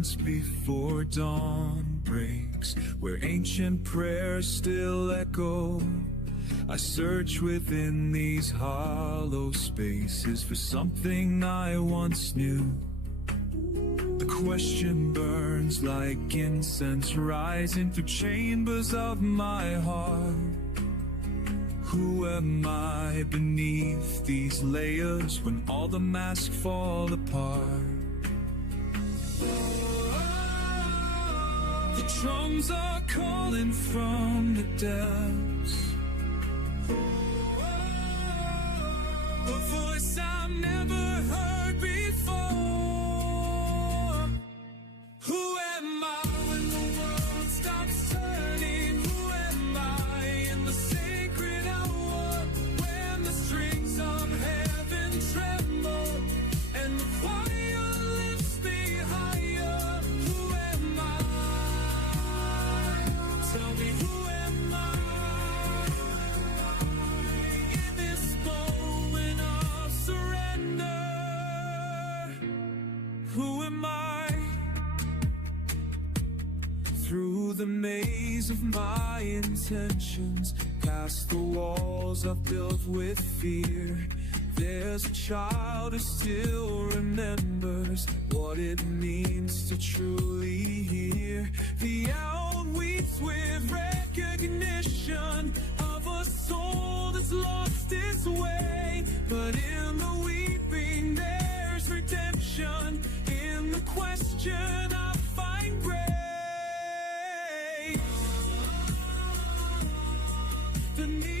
silence before dawn breaks, where ancient prayers still echo. I search within these hollow spaces for something I once knew. The question burns like incense, rising through chambers of my heart. Who am I beneath these layers when all the masks fall apart? The drums are calling from the depths, a voice I've never heard before. Who am I when the world stops turning? Who am I in the sacred hour, when the strings of heaven tremble and the fire lifts me higher? Who am I? Tell me, who am I in this moment of surrender? Who am I? Through the maze of my intentions, past the walls I've built with fear, there's a child who still remembers what it means to truly hear. The owl weeps with recognition of a soul that's lost its way, but in the weeping there's redemption. In the question I find grace. Beneath